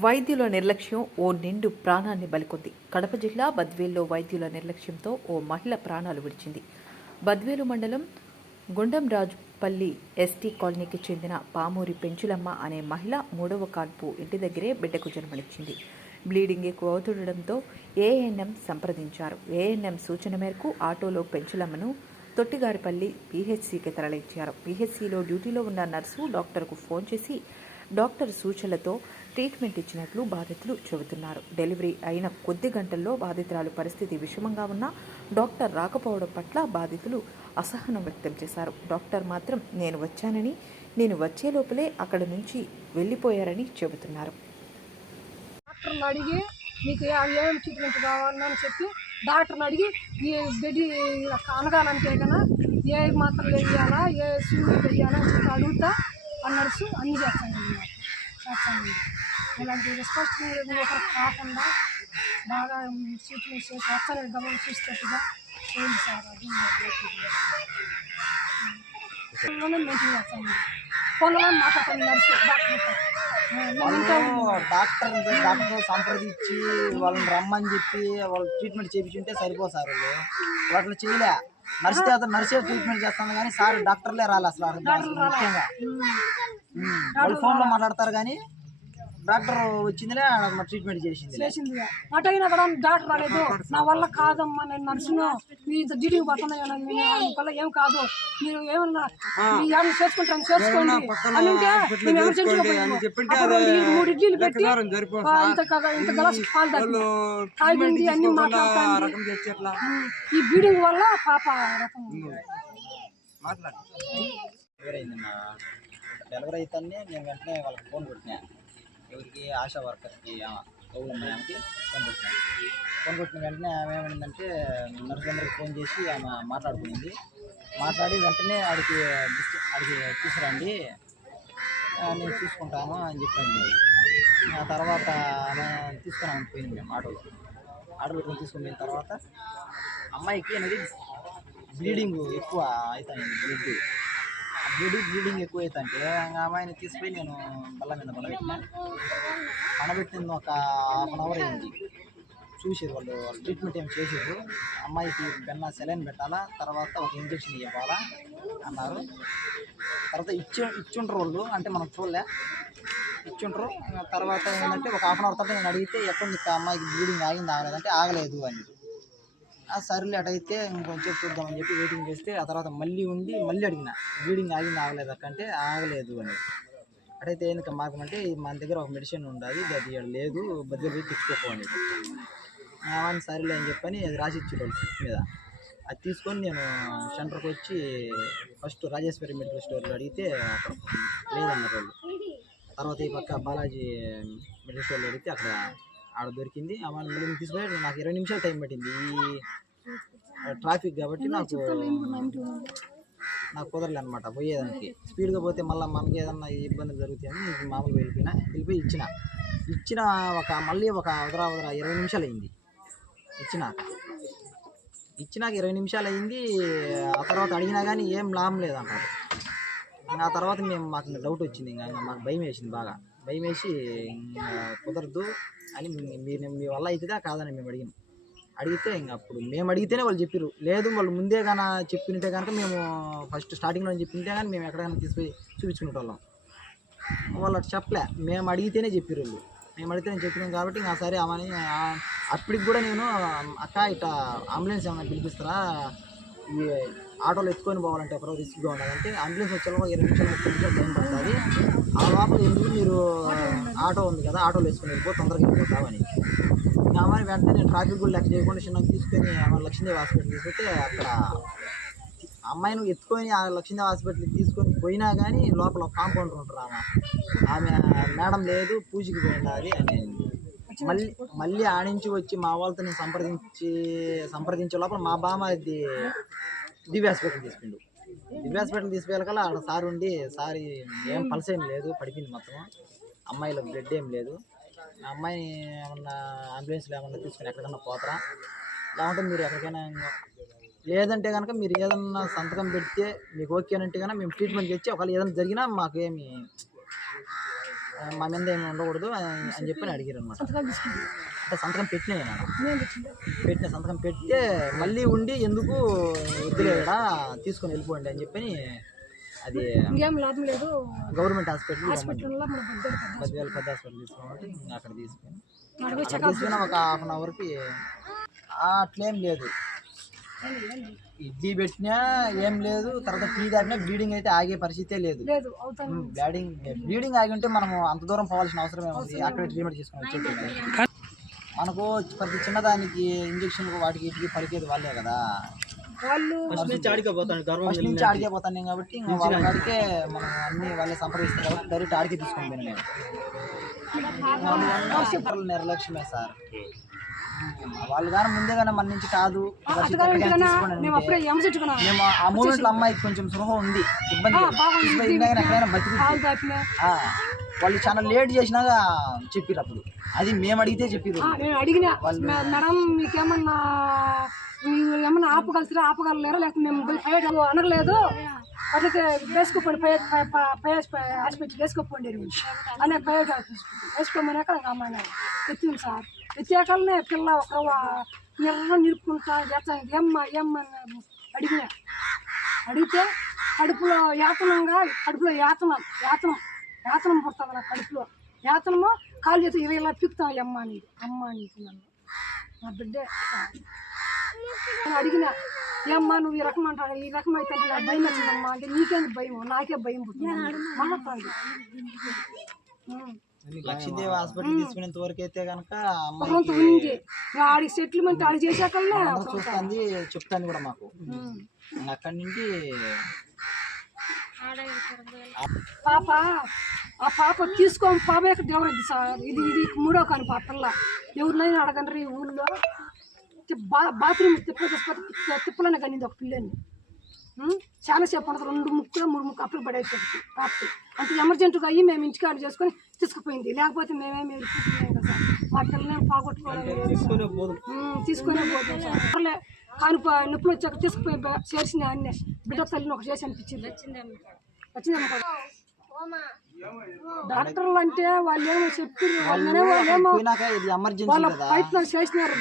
వైద్యుల నిర్లక్ష్యం ఓ నిండు ప్రాణాన్ని బలికొంది. కడప జిల్లా బద్వేల్లో వైద్యుల నిర్లక్ష్యంతో ఓ మహిళ ప్రాణాలు విడిచింది. బద్వేలు మండలం గుండంరాజుపల్లి ఎస్టీ కాలనీకి చెందిన పామూరి పెంచులమ్మ అనే మహిళ మూడవ కాన్పు ఇంటి దగ్గరే బిడ్డకు జన్మనిచ్చింది. బ్లీడింగ్ ఎక్కువ అవుతుండడంతో ఏఎన్ఎం సంప్రదించారు. ఏఎన్ఎం సూచన మేరకు ఆటోలో పెంచులమ్మను తొట్టిగారిపల్లి పీహెచ్సీకి తరలించారు. పీహెచ్సీలో డ్యూటీలో ఉన్న నర్సు డాక్టర్కు ఫోన్ చేసి డాక్టర్ సూచనలతో ట్రీట్మెంట్ ఇచ్చినట్లు బాధితులు చెబుతున్నారు. డెలివరీ అయిన కొద్ది గంటల్లో బాధితురాలు పరిస్థితి విషమంగా ఉన్నా డాక్టర్ రాకపోవడం పట్ల బాధితులు అసహనం వ్యక్తం చేశారు. డాక్టర్ మాత్రం నేను వచ్చానని నేను వచ్చే లోపలే అక్కడి నుంచి వెళ్ళిపోయారని చెబుతున్నారు. డాక్టర్ని అడిగి మీకు ఏ- ఏం ట్రీట్మెంట్ కావాలని చెప్పి డాక్టర్ని అడిగి ఈ బెడ్ అనగానంటే కన్నా ఏ మాత్రలు వేయాలా ఏ సూర్యులు వేయాలా అని చెప్పి అడుగుతా ఆ నర్సు అన్నీ చేస్తానండి ఇలాంటి రెస్పాన్సిబిలిటీ ఒకరు కాకుండా బాగా సూచనలు చేసి వస్తాను గమనం చూసేటట్టుగా చేయండి సార్. అది మెయింటైన్ చేస్తానండి. ఫోన్లో మాట్లాడతాను నర్సు వాళ్ళు డాక్టర్ డాక్టర్ సంప్రదించి వాళ్ళని రమ్మని చెప్పి వాళ్ళు ట్రీట్మెంట్ చేయించుంటే సరిపోదు సార్ వాళ్ళు. చేయలే. నర్స్ చేత నర్సే ట్రీట్మెంట్ చేస్తాను కానీ సార్ డాక్టర్లే రాలే అసలు ముఖ్యంగా. వాళ్ళు ఫోన్లో మాట్లాడతారు కానీ డాక్టర్ వచ్చిందిలే ట్రీట్మెంట్ చేసింది చేసింది అటు అయినా కూడా డాక్టర్ రాలేదు. నా వల్ల కాదమ్మా నేను నర్సును మీ డ్యూటీకి పోతున్నాను వల్ల ఏం కాదు. మీరు ఏమన్నా మీ ఏమన్నా చేసుకుంటాను చేసుకోండి. అని అంటే మేము ఎమర్జెన్సీగా పోయాము. అప్పుడు రెండు ఇడ్లీ- మూడు ఇడ్లీలు పెట్టి ఆ, ఇంత కదా ఇంత గ్లాస్ పాలు తాగింది తాగింది అన్ని ఈ బ్లీడింగ్ వల్ల పాప రకం డెలివరీ అయితేనే నేను వెంటనే వాళ్ళకి ఫోన్ కొట్టినా. ఎవరికి ఆశా వర్కర్కి కౌలు ఆమెకి ఫోన్ కొట్టినా ఫోన్ కొట్టిన వెంటనే ఆమె ఏమైందంటే నర్సు ఫోన్ చేసి ఆమె మాట్లాడుకునింది మాట్లాడి వెంటనే ఆడికి ఆడికి తీసుకురండి నేను చూసుకుంటాను అని చెప్పింది. ఆ తర్వాత ఆమె తీసుకుని పోయింది మేము ఆటోలో. ఆటో పెట్టుకొని తీసుకుని పోయిన తర్వాత అమ్మాయికి అనేది బ్లీడింగ్ ఎక్కువ అవుతాయి బ్లడ్ బ్లీడింగ్ బ్లీడింగ్ ఎక్కువ అవుతుంటే ఇంకా అమ్మాయిని తీసుకుపోయి నేను బల్ల మీద పడబెట్టిన. పడబెట్టింది ఒక హాఫ్ అన్ అవర్ అయింది. చూసారు వాళ్ళు ట్రీట్మెంట్ ఏం చేసారు అమ్మాయికి బెన్న సెలైన్ పెట్టాలా తర్వాత ఒక ఇంజక్షన్ ఇవ్వాలా అన్నారు. తర్వాత ఇచ్చి ఇచ్చుంటారు వాళ్ళు అంటే మనం చూడలే. ఇచ్చుంటారు తర్వాత ఏంటంటే ఒక హాఫ్ అన్ అవర్ తర్వాత నేను అడిగితే ఎక్కడ ఆ అమ్మాయికి బ్లీడింగ్ ఆగింది ఆగలేదంటే ఆగలేదు అని. సర్లే అటైతే ఇంకొంచెం చూద్దామని చెప్పి వెయిటింగ్ చేస్తే ఆ తర్వాత మళ్ళీ ఉండి మళ్ళీ అడిగిన బ్లీడింగ్ ఆగింది ఆగలేదు? అక్క అంటే ఆగలేదు అని. అటైతే ఎందుకు అంటే మన దగ్గర ఒక మెడిసిన్ ఉండాలి అది లేదు బద్దలు పోయి తెచ్చుకోపోండి. అని సరేలే అని చెప్పని అది రాసి ఇచ్చేటోళ్ళు స్లిప్ మీద. అది తీసుకొని నేను సెంటర్కి వచ్చి ఫస్ట్ రాజేశ్వరి మెడికల్ స్టోర్లో అడిగితే అక్కడ లేదన్నారు వాళ్ళు. తర్వాత ఈ పక్క బాలాజీ మెడికల్ స్టోర్లో అడిగితే అక్కడ ఆడ దొరికింది. మళ్ళీ తీసుకొని నాకు ఇరవై నిమిషాలు టైం పట్టింది. ఈ ట్రాఫిక్ కాబట్టి నాకు నాకు? కుదరలే అనమాట పోయేదానికి. స్పీడ్గా పోతే మళ్ళీ మనకి ఏదన్నా ఇబ్బంది జరుగుతాయని నేను మామూలుగా వెళ్ళిపోయినా. వెళ్ళిపోయి ఇచ్చిన. ఇచ్చిన ఒక మళ్ళీ ఒక వదరా వదరా ఇరవై నిమిషాలు అయింది. ఇచ్చినాక ఇచ్చినాక ఇరవై నిమిషాలు అయింది. ఆ తర్వాత అడిగినా కానీ ఏం లాభం లేదంటారు ఆ తర్వాత మేము మాకు డౌట్ వచ్చింది. ఇంకా మాకు భయం వేసింది బాగా. భయం వేసి ఇంకా కుదరదు అని మీరు మీ వల్ల అవుతుందా కాదని మేము అడిగాం. అడిగితే ఇంకా అప్పుడు మేము అడిగితేనే వాళ్ళు చెప్పారు లేదు వాళ్ళు ముందే కానీ చెప్పినట్టే కనుక మేము ఫస్ట్ స్టార్టింగ్లో చెప్పింటే కానీ మేము ఎక్కడికైనా తీసుకుపోయి చూపించుకునే వాళ్ళం వాళ్ళు అటు చెప్పలే. మేము అడిగితేనే చెప్పారు వాళ్ళు. మేము అడిగితేనే చెప్పినాం కాబట్టి ఇంకా సరే అవని అప్పటికి కూడా నేను అక్క ఇట్లా అంబులెన్స్ ఏమైనా పిలిపిస్తారా? ఈ ఆటోలో ఎత్తుకొని పోవాలంటే ఎక్కడో రిస్క్గా ఉండాలంటే అంబులెన్స్ వచ్చే ఇరవై నిమిషాలు ముప్పై నిమిషాలు టైం పడుతుంది. ఆ లోపల ఎందుకు మీరు ఆటో ఉంది కదా ఆటోలో వేసుకుని వెళ్ళిపో తొందరగా వెళ్ళిపోతామని ఆమె వెంటనే నేను ట్రాఫిక్ కూడా లెక్క చేయకుండా చిన్నగా తీసుకొని ఆమె లక్ష్మీదేవి హాస్పిటల్ తీసుకుంటే అక్కడ అమ్మాయిని ఎత్తుకొని ఆ లక్ష్మీదేవి హాస్పిటల్కి తీసుకొని పోయినా కానీ లోపల కాంపౌండర్ ఉంటారు ఆమె. ఆమె మేడం లేదు పూజకి పోయినది అని. మళ్ళీ మళ్ళీ ఆడించి వచ్చి మా వాళ్ళతో నేను సంప్రదించి సంప్రదించే లోపల మా బామ్మ అది దివ్య హాస్పిటల్ తీసుకుండు దివ్య హాస్పిటల్ తీసుకెళ్ళకల్లా ఆడ సార్ ఉండి సారి ఏం పల్స్ ఏం లేదు పడిపోయింది మొత్తం. అమ్మాయిలో బ్లడ్ ఏం లేదు. ఆ అమ్మాయిని ఏమన్నా అంబులెన్స్లో ఏమన్నా తీసుకుని ఎక్కడికన్నా పోతారా? లేకుంటే మీరు ఎక్కడికైనా లేదంటే కనుక మీరు ఏదన్నా సంతకం పెడితే మీకు ఓకే అంటే కనుక మేము ట్రీట్మెంట్ తెచ్చి ఒకవేళ ఏదైనా జరిగినా మాకేమి మా మీద ఏమి ఉండకూడదు అని చెప్పి అడిగారు అనమాట అంటే సంతకం పెట్టిన నేను పెట్టిన సంతకం పెడితే మళ్ళీ ఉండి ఎందుకు వద్దులేడా తీసుకొని వెళ్ళిపోండి అని చెప్పి అది ఇంకేం లాభం లేదు. గవర్నమెంట్ హాస్పిటల్ హాస్పిటల్లో మన పెద్ద పదివేల పెద్ద హాస్పిటల్ తీసుకోమంటే అక్కడ తీసుకొని నడిపి అక్కడ తీసుకుని ఒక హాఫ్ అన్ అవర్కి అట్లేం లేదు. ఇడ్లీ పెట్టినా ఏం లేదు తర్వాత టీ తాగినా బ్లీడింగ్ అయితే ఆగే పరిస్థితే లేదు. బ్లీడింగ్ బ్లీడింగ్ ఆగి ఉంటే మనము అంత దూరం పోవాల్సిన అవసరం ఏముంది? అక్కడ ట్రీట్మెంట్ చేసుకుని వచ్చేది మనకు ప్రతి చిన్నదానికి ఇంజక్షన్ వాటికి వీటికి పలికేది వాళ్ళే కదా. వాళ్ళు ఫస్ట్ నుంచి ఆడికే పోతాను కాబట్టి వాళ్ళ కాడికే మనం అన్ని వాళ్ళే సంప్రదిస్తారు కాబట్టి డైరెక్ట్ ఆడికే తీసుకొని పోయినా నేను. హాస్పిటల్ నిర్లక్ష్యమే సార్. వాళ్ళు కానీ ముందే కానీ మన నుంచి కాదు. మేము అప్పుడే మేము ఆ మూమెంట్లో అమ్మాయికి కొంచెం సృహ ఉంది. ఇబ్బంది ఎక్కడైనా బతికి వాళ్ళు చాలా లేట్ చేసినాక చెప్పిరు అప్పుడు అది మేము అడిగితే చెప్పిరు. నేను అడిగిన. "మే- మేడం మీకేమన్నా ఏమన్నా ఆపగలుగుతారా ఆపగలలేరా లేకపోతే మేము పై అనగలేదు అట్లయితే వేసుకోపోండి హాస్పిటల్ వేసుకోపోండి అనే వేసుకోమన్నాక నాకు అమ్మాయి ఎత్తింది సార్. ఎత్తాకనే పిల్ల ఒక ఎర్ర నిలుపుకుంటా చేస్తాను ఏమ్మా ఏమ్మా అని అడిగిన అడిగితే కడుపులో యాతనంగా కడుపులో యాతనం యాతనం యాతనం పుడుతుంది నా కడుపులో యాతనము కాలు చేతి ఇరవై ఇలా పిక్తాం అమ్మ అని అమ్మ అని నన్ను నా బిడ్డే అడిగినా అడిగిన ఏమ్మా నువ్వు ఈ రకం అంటాడు ఈ రకం అయితే నాకు భయం వచ్చిందమ్మా అంటే నీకేంది భయం నాకే భయం పుట్టింది మాట్లాడు లక్ష్మీదేవి హాస్పిటల్ తీసుకునేంత వరకు అయితే కనుక సెటిల్మెంట్ ఆడి చేశాకల్నే అందరూ చూస్తుంది చెప్తాను కూడా మాకు. అక్కడి నుంచి పాప ఆ పాప తీసుకోని పాప యొక్క దేవుడు సార్. ఇది ఇది మూడో కాని పాప పిల్ల. ఎవరినైనా అడగండి ఈ ఊళ్ళో బా బాత్రూమ్ తిప్ప తిప్ప తిప్పలనే కనింది ఒక పిల్లని? చాలా సేపు ఉండదు రెండు ముక్కలు మూడు ముక్కలు అప్పులు పడేసేది. పాపకి అంత ఎమర్జెంట్గా అయ్యి మేము ఇంటికాడ చేసుకొని తీసుకుపోయింది. లేకపోతే మేమేమి ఎదుర్కొంటున్నాం కదా పోగొట్టుకోవడం తీసుకునే పోతాం కానీ నొప్పులు వచ్చాక తీసుకుపోయి చేసిన అన్నీ. బిడ్డ తల్లిని ఒక చేసి అనిపించింది. వచ్చిందమ్మ. డాక్టర్లు అంటే వాళ్ళు ఏమో చెప్పారు వాళ్ళనే వాళ్ళు ప్రయత్నం చేసినారు.